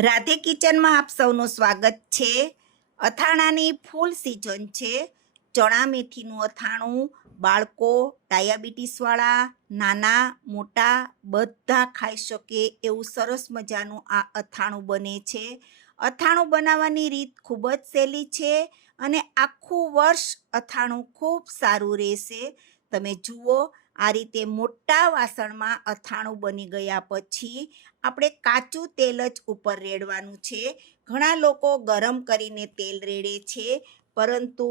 રાધે કિચનમાં આપ સૌનું સ્વાગત છે. અથાણાની ફૂલ સિઝન છે. ચણા મેથીનું અથાણું, બાળકો, ડાયાબિટીસવાળા, નાના, મોટા, બધા ખાઈ શકે એવું સરસ મજાનું આ અથાણું બને છે. અથાણું બનાવવાની રીત ખૂબ જ સહેલી છે અને આખું વર્ષ અથાણું ખૂબ સારું રહેશે. તમે જુઓ આ રીતે મોટા વાસણમાં અથાણું બની ગયા પછી આપણે કાચું તેલ જ ઉપર રેડવાનું છે. ઘણા લોકો ગરમ કરીને તેલ રેડે છે, પરંતુ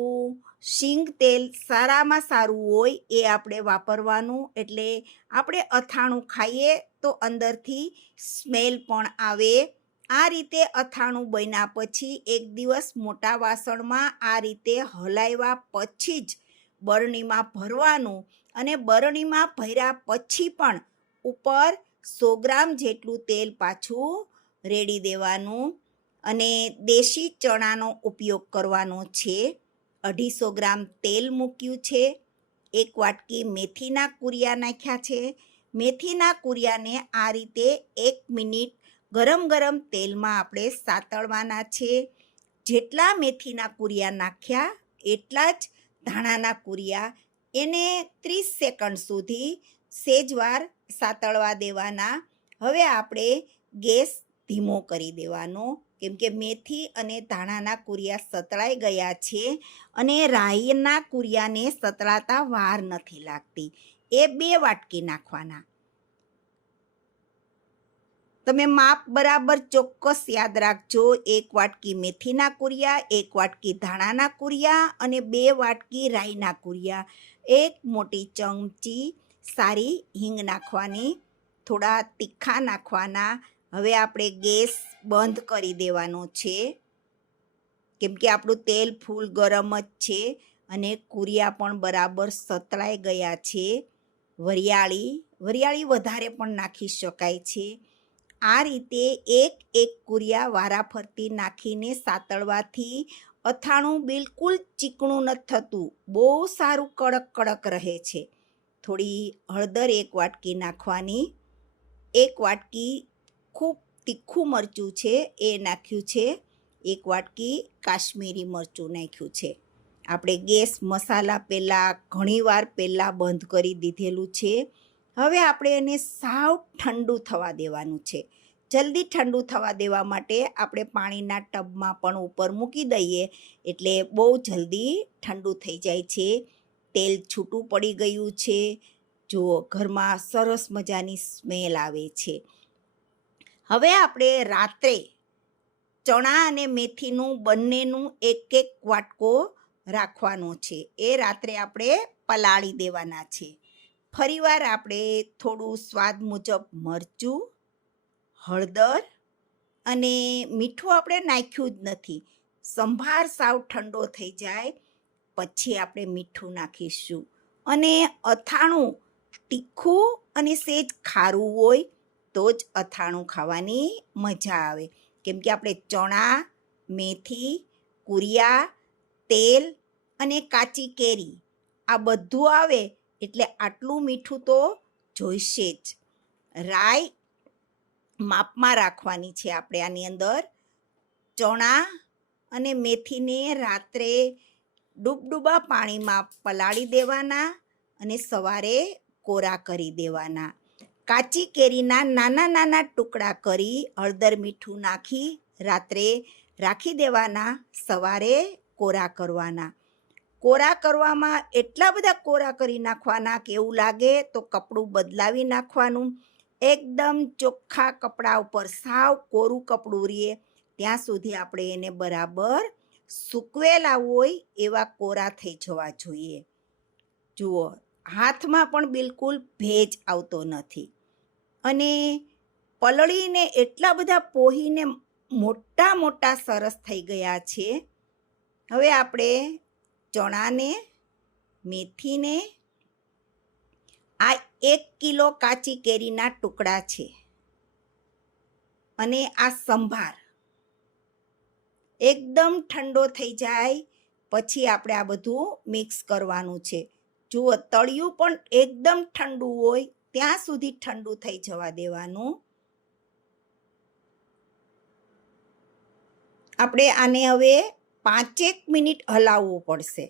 શીંગ તેલ સારામાં સારું હોય એ આપણે વાપરવાનું, એટલે આપણે અથાણું ખાઈએ તો અંદરથી સ્મેલ પણ આવે. આ રીતે અથાણું બન્યા પછી એક દિવસ મોટા વાસણમાં આ રીતે હલાવ્યા પછી જ બરણીમાં ભરવાનું અને બરણીમાં ભર્યા પછી પણ ઉપર સો ગ્રામ જેટલું તેલ પાછું રેડી દેવાનું અને દેશી ચણાનો ઉપયોગ કરવાનો છે. અઢીસો ગ્રામ તેલ મૂક્યું છે. એક વાટકી મેથીના કુરિયા નાખ્યા છે. મેથીના કુરિયાને આ રીતે એક મિનિટ ગરમ ગરમ તેલમાં આપણે સાતળવાના છે. જેટલા મેથીના કુરિયા નાખ્યા, એટલા જ ધાણાના કુરિયા એને ત્રીસ સેકન્ડ સુધી સેજવાર સાતળવા દેવાના. હવે આપણે ગેસ ધીમો કરી દેવાનો. કેમ કે મેથી અને ધાણાના કુરિયા સતળાઈ ગયા છે અને રાઈના કુરિયાને સતળાતા વાર નથી લાગતી. એ બે વાટકી નાખવાના. તમે માપ બરાબર ચોક્કસ યાદ રાખજો. એક વાટકી મેથીના કુરિયા, એક વાટકી ધાણાના કુરિયા અને બે વાટકી રાઈના કુરિયા. એક મોટી ચમચી સારી હિંગ નાખવાની, થોડા તીખા નાખવાના. હવે આપણે ગેસ બંધ કરી દેવાનો છે. કેમ કે આપણું તેલ ફૂલ ગરમ જ છે અને કુરિયા પણ બરાબર સતળાઈ ગયા છે. વરિયાળી વરિયાળી વધારે પણ નાખી શકાય છે. આ રીતે એક એક કુરિયા વારાફરતી નાખીને સાતળવાથી અથાણું બિલકુલ ચીકણું નથી થતું, બહુ સારું કડક કડક રહે છે. થોડી હળદર એક વાટકી નાખવાની, એક વાટકી ખૂબ તીખું મરચું છે એ નાખ્યું છે, એક વાટકી કાશ્મીરી મરચું નાખ્યું છે. આપણે ગેસ મસાલા પહેલાં ઘણીવાર પહેલાં બંધ કરી દીધેલું છે. હવે આપણે એને સાવ ઠંડુ થવા દેવાનું છે. જલ્દી ઠંડુ થવા દેવા માટે આપણે પાણીના ટબમાં પણ ઉપર મૂકી દઈએ. એટલે બહુ જલ્દી ઠંડુ થઈ જાય છે. તેલ છૂટું પડી ગયું છે. જુઓ, ઘરમાં સરસ મજાની સ્મેલ આવે છે. હવે આપણે રાત્રે ચણા અને મેથીનું બંનેનું એક એક વાટકો રાખવાનો છે. એ રાત્રે આપણે પલાળી દેવાના છે. ફરીવાર આપણે થોડું સ્વાદ મુજબ મરચું, હળદર અને મીઠું આપણે નાખ્યું જ નથી. સંભાર સાવ ઠંડો થઈ જાય, પછી આપણે મીઠું નાખીશું. અને અથાણું તીખું અને સેજ ખારું હોય, તો જ અથાણું ખાવાની મજા આવે. કેમ કે આપણે ચણા, મેથી, કુરિયા, તેલ અને કાચી કેરી આ બધું આવે એટલે આટલું મીઠું તો જોઈશે જ. રાઈ માપમાં રાખવાની છે આપણે આની અંદર. ચણા અને મેથીને રાત્રે ડૂબડૂબા પાણીમાં પલાળી દેવાના અને સવારે કોરા કરી દેવાના. કાચી કેરીના નાના નાના ટુકડા કરી હળદર મીઠું નાખી રાત્રે રાખી દેવાના, સવારે કોરા કરવાના. કોરા કરવામાં એટલા બધા કોરા કરી નાખવાના કે એવું લાગે તો કપડું બદલાવી નાખવાનું. એકદમ ચોખ્ખા કપડા ઉપર સાવ કોરું કપડું રહીએ ત્યાં સુધી આપણે એને બરાબર સૂકવેલા હોય એવા કોરા થઈ જવા જોઈએ. જુઓ, હાથમાં પણ બિલકુલ ભેજ આવતો નથી. અને પલળીને એટલા બધા પોહીને મોટા મોટા સરસ થઈ ગયા છે. હવે આપણે ચણાને, મેથીને, આ એક કિલો કાચી કેરીના ટુકડા છે. અને આ સંભાર એકદમ ઠંડો થઈ જાય, પછી આપણે આ બધું મિક્સ કરવાનું છે. જુઓ, તળિયું પણ એકદમ ઠંડુ હોય, ત્યાં સુધી ઠંડુ થઈ જવા દેવાનું. આપણે આને હવે પાંચેક મિનિટ હલાવવું પડશે.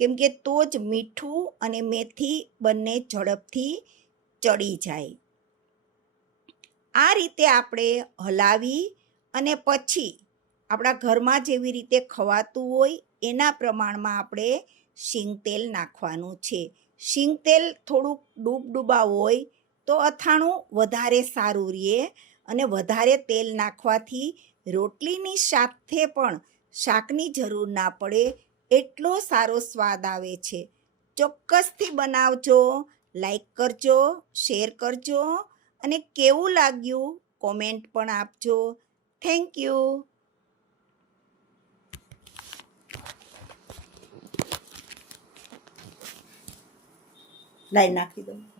કેમ કે તો જ મીઠું અને મેથી બંને ઝડપથી ચડી જાય. આ રીતે આપણે હલાવી અને પછી આપણા ઘરમાં જેવી રીતે ખવાતું હોય એના પ્રમાણમાં આપણે શીંગ તેલ નાખવાનું છે. શીંગ તેલ થોડુંક ડૂબડૂબા હોય તો અથાણું વધારે સારું રહે અને વધારે તેલ નાખવાથી રોટલીની સાથે પણ શાકની જરૂર ના પડે એટલો સારો સ્વાદ આવે છે. ચોક્કસથી બનાવજો, લાઈક કરજો, શેર કરજો અને કેવું લાગ્યું કોમેન્ટ પણ આપજો. Thank you. લાઈ નાખી દઉં.